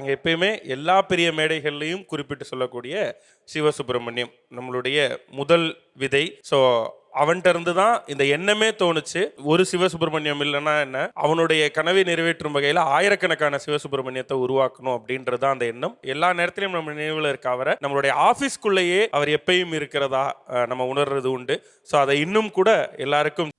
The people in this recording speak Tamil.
அங்கே எப்பயுமே எல்லா பெரிய மேடைகள்லையும் குறிப்பிட்டு சொல்லக்கூடிய சிவசுப்பிரமணியம் நம்மளுடைய முதல் விதை. ஸோ அவன்கிட்ட இருந்து தான் இந்த எண்ணமே தோணுச்சு. ஒரு சிவசுப்பிரமணியம் இல்லைன்னா என்ன, அவனுடைய கனவை நிறைவேற்றும் வகையில் ஆயிரக்கணக்கான சிவசுப்பிரமணியத்தை உருவாக்கணும் அப்படின்றது தான் அந்த எண்ணம். எல்லா நேரத்திலையும் நம்ம நினைவில் இருக்க அவரை நம்மளுடைய ஆஃபீஸ்க்குள்ளேயே அவர் எப்பயும் இருக்கிறதா நம்ம உணர்றது உண்டு. ஸோ அதை இன்னும் கூட எல்லாருக்கும்